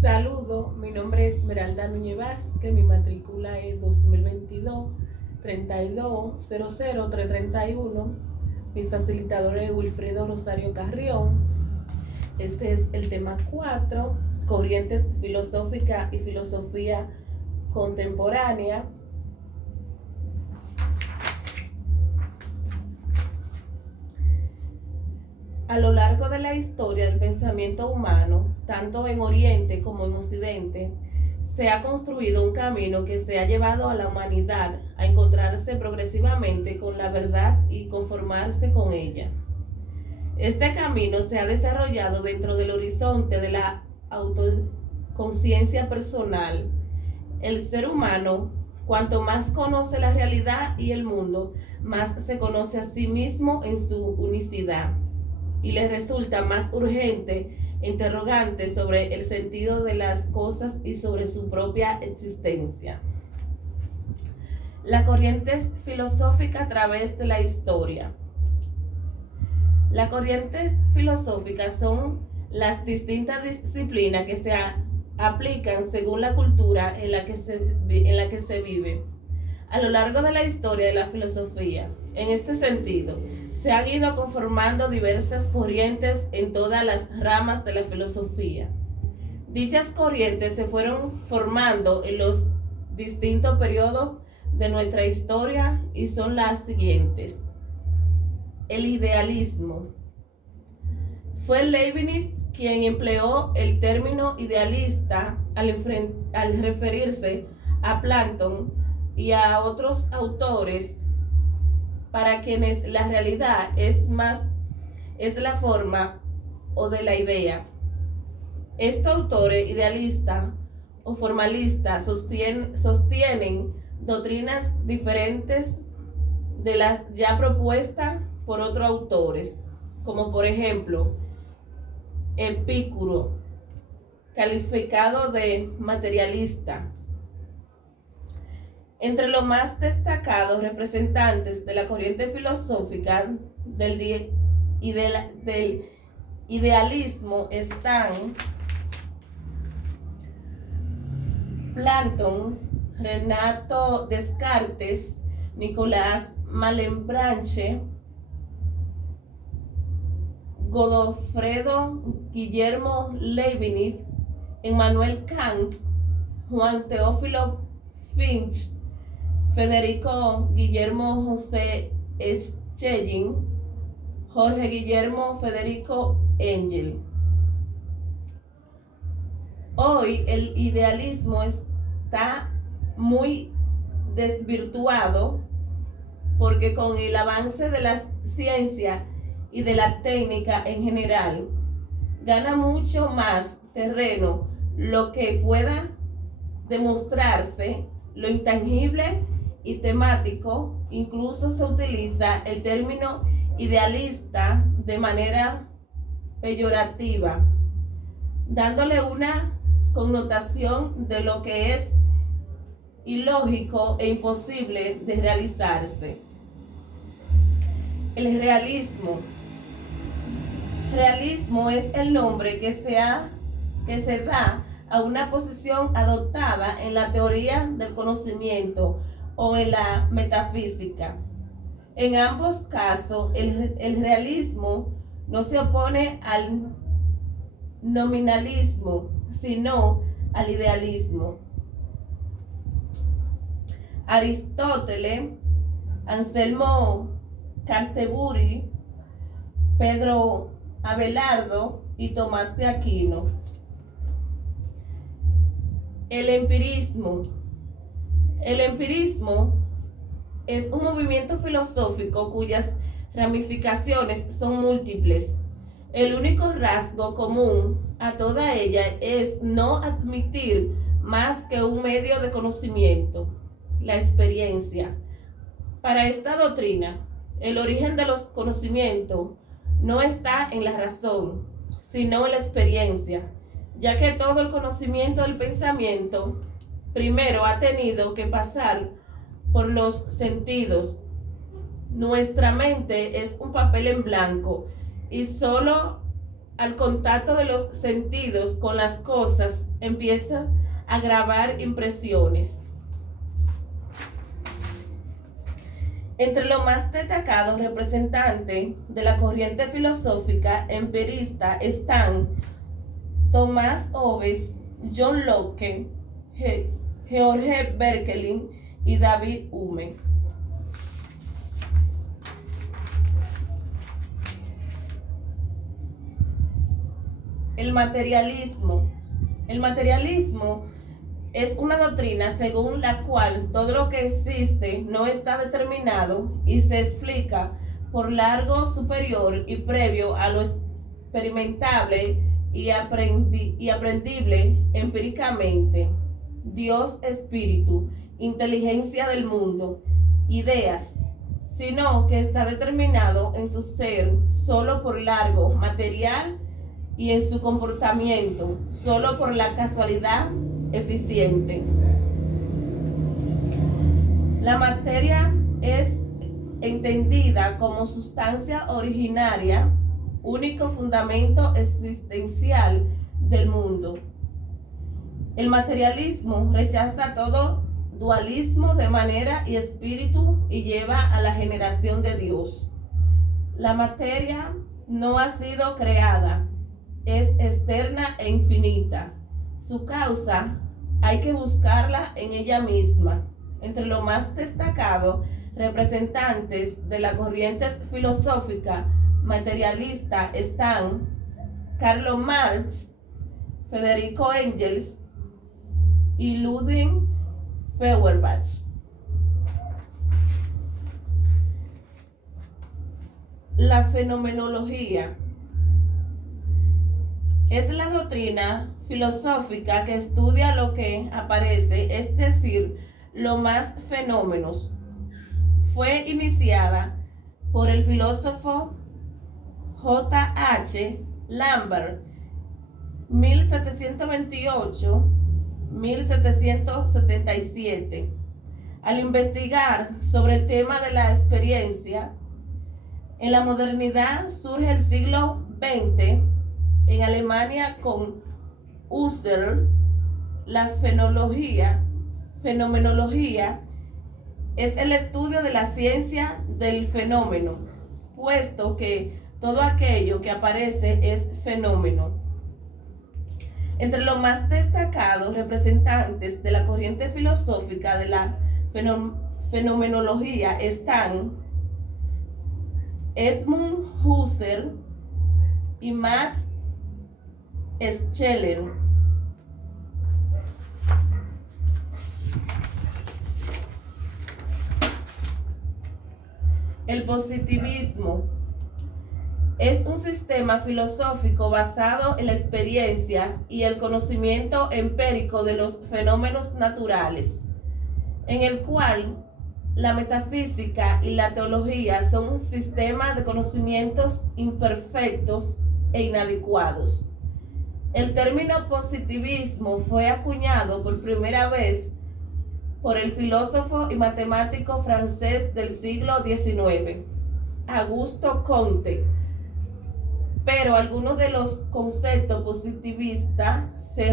Saludo, mi nombre es Esmeralda Núñez Vázquez, mi matrícula es 2022 3200331, mi facilitador es Wilfredo Rosario Carrión. Este es el tema 4, corrientes filosóficas y filosofía contemporánea. A lo largo de la historia del pensamiento humano, tanto en Oriente como en Occidente, se ha construido un camino que se ha llevado a la humanidad a encontrarse progresivamente con la verdad y conformarse con ella. Este camino se ha desarrollado dentro del horizonte de la autoconciencia personal. El ser humano, cuanto más conoce la realidad y el mundo, más se conoce a sí mismo en su unicidad, y le resulta más urgente interrogante sobre el sentido de las cosas y sobre su propia existencia. Las corrientes filosóficas a través de la historia. Las corrientes filosóficas son las distintas disciplinas que se aplican según la cultura en la que se vive. A lo largo de la historia de la filosofía, en este sentido, se han ido conformando diversas corrientes en todas las ramas de la filosofía. Dichas corrientes se fueron formando en los distintos periodos de nuestra historia y son las siguientes. El idealismo. Fue Leibniz quien empleó el término idealista al referirse a Platón y a otros autores para quienes la realidad es la forma o de la idea. Estos autores idealistas o formalistas sostienen doctrinas diferentes de las ya propuestas por otros autores, como por ejemplo Epicuro, calificado de materialista. Entre los más destacados representantes de la corriente filosófica del idealismo están Platón, Renato Descartes, Nicolás Malebranche, Godofredo Guillermo Leibniz, Immanuel Kant, Juan Teófilo Finch, Federico Guillermo José Schelling, Jorge Guillermo Federico Engel. Hoy el idealismo está muy desvirtuado porque con el avance de la ciencia y de la técnica en general, gana mucho más terreno lo que pueda demostrarse, lo intangible y temático. Incluso se utiliza el término idealista de manera peyorativa, dándole una connotación de lo que es ilógico e imposible de realizarse. El realismo. Realismo es el nombre que se da a una posición adoptada en la teoría del conocimiento o en la metafísica. En ambos casos, el realismo no se opone al nominalismo, sino al idealismo. Aristóteles, Anselmo Canterbury, Pedro Abelardo y Tomás de Aquino. El empirismo. El empirismo es un movimiento filosófico cuyas ramificaciones son múltiples. El único rasgo común a toda ella es no admitir más que un medio de conocimiento, la experiencia. Para esta doctrina, el origen de los conocimientos no está en la razón, sino en la experiencia, ya que todo el conocimiento del pensamiento primero ha tenido que pasar por los sentidos. Nuestra mente es un papel en blanco y solo al contacto de los sentidos con las cosas, empieza a grabar impresiones. Entre los más destacados representantes de la corriente filosófica empirista están Thomas Hobbes, John Locke, George Berkeley y David Hume. El materialismo. El materialismo es una doctrina según la cual todo lo que existe no está determinado y se explica por largo superior y previo a lo experimentable y aprendible empíricamente. Dios, espíritu, inteligencia del mundo, ideas, sino que está determinado en su ser solo por largo material y en su comportamiento solo por la casualidad eficiente. La materia es entendida como sustancia originaria, único fundamento existencial del mundo. El materialismo rechaza todo dualismo de manera y espíritu y lleva a la generación de Dios. La materia no ha sido creada, es externa e infinita. Su causa hay que buscarla en ella misma. Entre los más destacados representantes de la corriente filosófica materialista están Karl Marx, Federico Engels y Ludwig Feuerbach. La fenomenología es la doctrina filosófica que estudia lo que aparece, es decir, los más fenómenos. Fue iniciada por el filósofo J.H. Lambert, 1728-1777. Al investigar sobre el tema de la experiencia, en la modernidad surge el siglo XX, en Alemania con Husserl. La fenomenología es el estudio de la ciencia del fenómeno, puesto que todo aquello que aparece es fenómeno. Entre los más destacados representantes de la corriente filosófica de la fenomenología están Edmund Husserl y Max Scheler. El positivismo es un sistema filosófico basado en la experiencia y el conocimiento empírico de los fenómenos naturales, en el cual la metafísica y la teología son un sistema de conocimientos imperfectos e inadecuados. El término positivismo fue acuñado por primera vez por el filósofo y matemático francés del siglo XIX, Auguste Comte, pero algunos de los conceptos positivistas se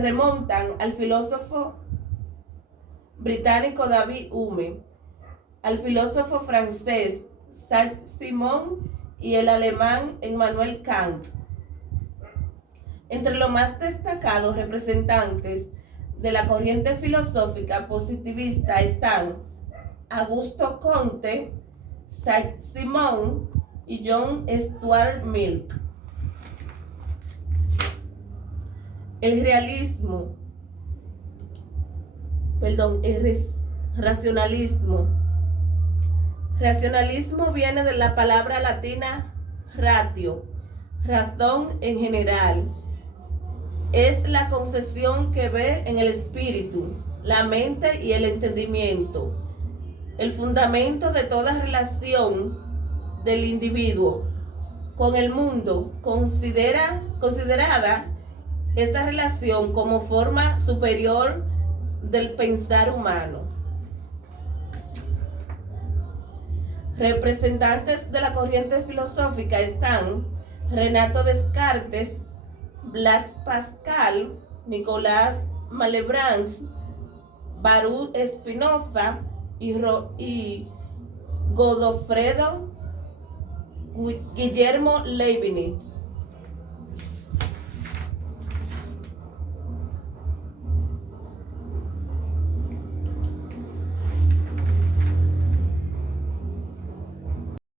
remontan al filósofo británico David Hume, al filósofo francés Saint-Simon y el alemán Immanuel Kant. Entre los más destacados representantes de la corriente filosófica positivista están Auguste Comte, Saint-Simon y John Stuart Mill. El racionalismo. Racionalismo viene de la palabra latina ratio, razón en general. Es la concepción que ve en el espíritu, la mente y el entendimiento, el fundamento de toda relación del individuo con el mundo, considerada esta relación como forma superior del pensar humano. Representantes de la corriente filosófica están Renato Descartes, Blas Pascal, Nicolás Malebranche, Baruch Spinoza y Godofredo Guillermo Leibniz.